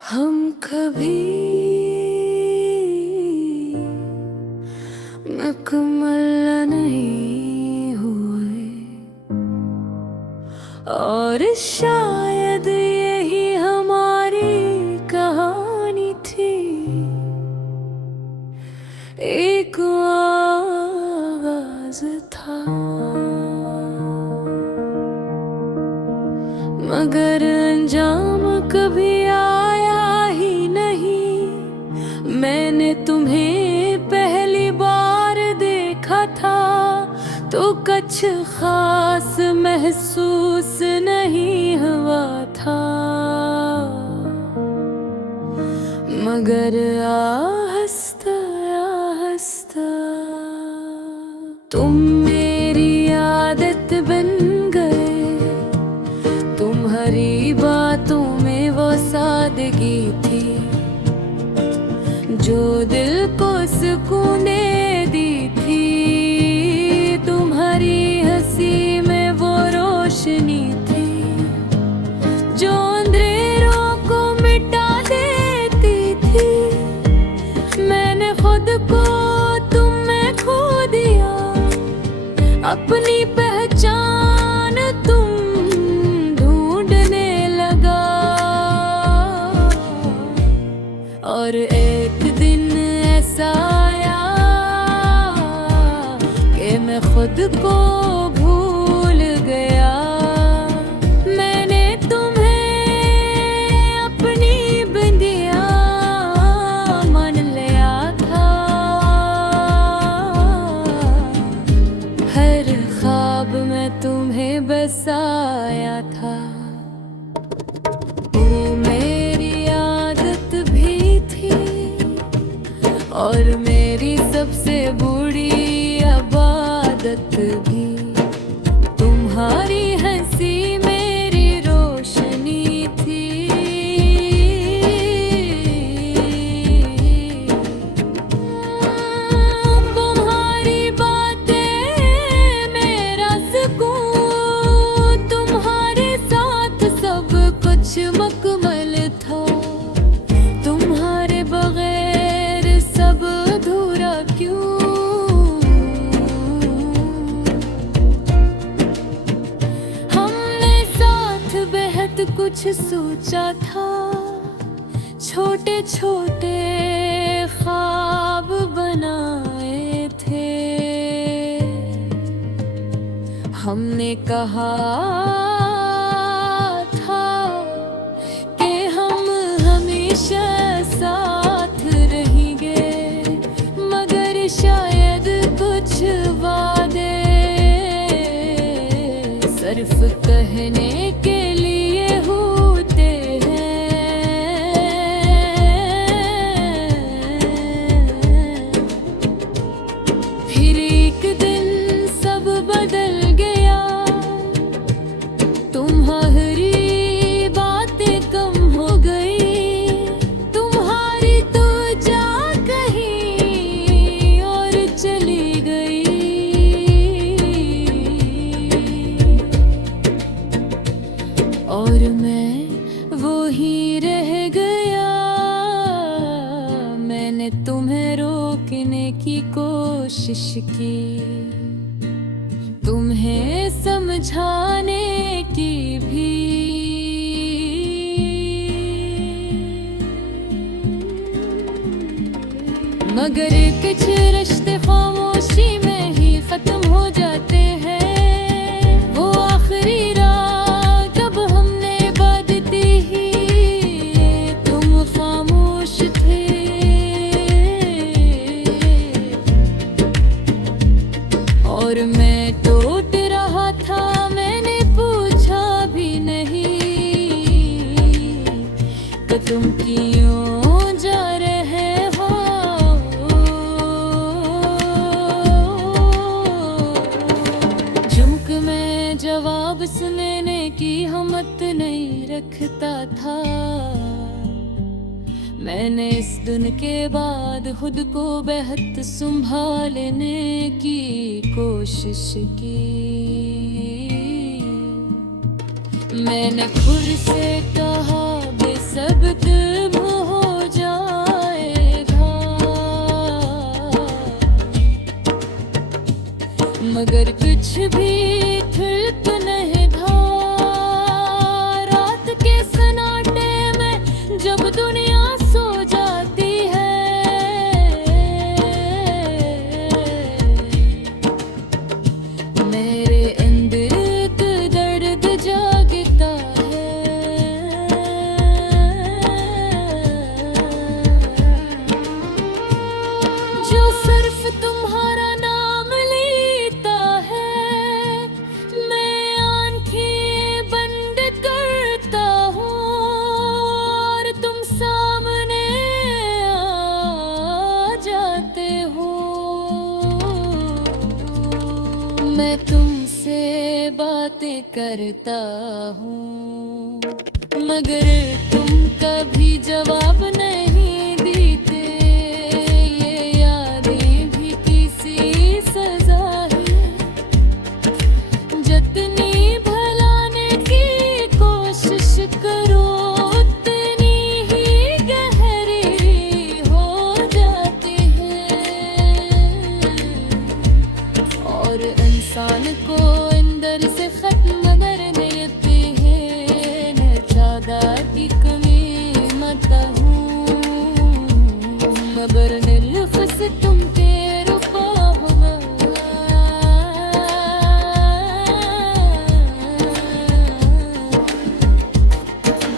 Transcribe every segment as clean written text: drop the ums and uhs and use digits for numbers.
हम कभी मुकम्मल नहीं हुए और शायद यही हमारी कहानी थी। एक आगाज था मगर अंजाम कभी आया ही नहीं। मैंने तुम्हें पहली बार देखा था तो कुछ खास महसूस नहीं हुआ था, मगर आहिस्ता आहिस्ता तुम मेरी आदत बन गए। तुम्हारी बातों में वो सादगी थी जो दिल को सुकून दी थी। तुम्हारी हंसी में वो रोशनी थी जो अंधेरों को मिटा देती थी। मैंने खुद को तुम में खो दिया, अपनी पहचान तुम ढूंढने लगा। और एक दिन ऐसा आया कि मैं खुद को भूल गया। मैंने तुम्हें अपनी बंदिया मान लिया था। हर ख्वाब में तुम्हें बसाया था। वो मेरी आदत भी थी और मेरी सबसे बुरी इबादत भी। तुम्हारी हंसी मेरी रोशनी थी। तुम्हारी बातें मेरा सुकून। तुम्हारे साथ सब कुछ मुकम्मल था। तुम्हारे बगैर सब अधूरा क्यों। हमने साथ बेहद कुछ सोचा था। छोटे छोटे ख्वाब बनाए थे। हमने कहा था कि हम हमेशा साथ रहेंगे, मगर शायद कुछ वादे सिर्फ कहने के लिए होते हैं। फिर एक दिन सब बदल गया। तुम्हारी बातें कम हो गई। तुम्हारी तो जा कहीं और चली गई। और मैं वो ही रह गया। मैंने तुम्हें रोकने की कोशिश की, तुम्हें समझाने की भी। मगर कुछ रिश्ते खामोशी में ही खत्म हो जाते हैं। वो आखिरी रात जब हमने इबादत ही, तुम खामोश थे। और मैं टूट रहा था। मैंने पूछा भी नहीं कि तुम क्यों जा रहे हो। झुमक में जवाब सुनने की हिम्मत नहीं रखता था। मैंने इस दिन के बाद खुद को बेहद संभालने की कोशिश की। मैंने खुद से कहा सब दिल हो जाएगा, मगर कुछ भी ठीक नहीं था। रात के सन्नाटे में जब दुनिया सो जाती है, मेरे अंदर एक दर्द जागता है। जो सिर्फ तुम्हारा नाम लेता है, मैं आंखें बंद करता हूँ और तुम सामने आ जाते हो। मैं तुमसे बातें करता हूँ, मगर तुम कभी जवाब नहीं देते। ये यादें भी किसी सजा है, जितनी भुलाने की कोशिश करो उतनी ही गहरी हो जाती है। और इंसान को अंदर से खत्म करने पे है न ज्यादा की कमी मत हूँ, मगर नल्फस तुम पे रुका होगा।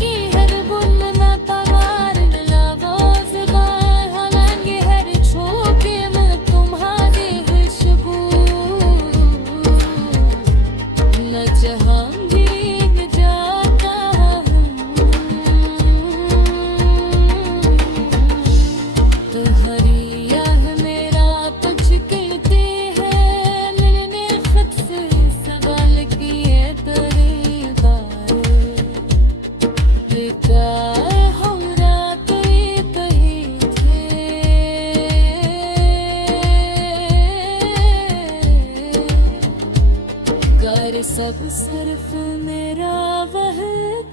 की हर बुन में पवार लवाज गाय हलांगे हर छोके में तुम्हारी खुशबू। न जहांगी जाता हूँ, तुम्हारी याद मेरा तुझ कहते हैं। मैंने खुद से सवाल किए तरीका बेकार हो रात ये कहीं थे। गर सब सिर्फ मेरा वह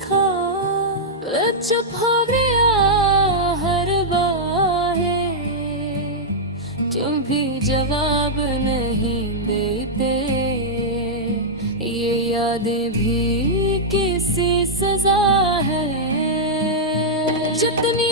ख्वाब चुप हो गया हर बाहे। तुम भी जवाब नहीं देते, ये यादें भी किसी सजा है। जितनी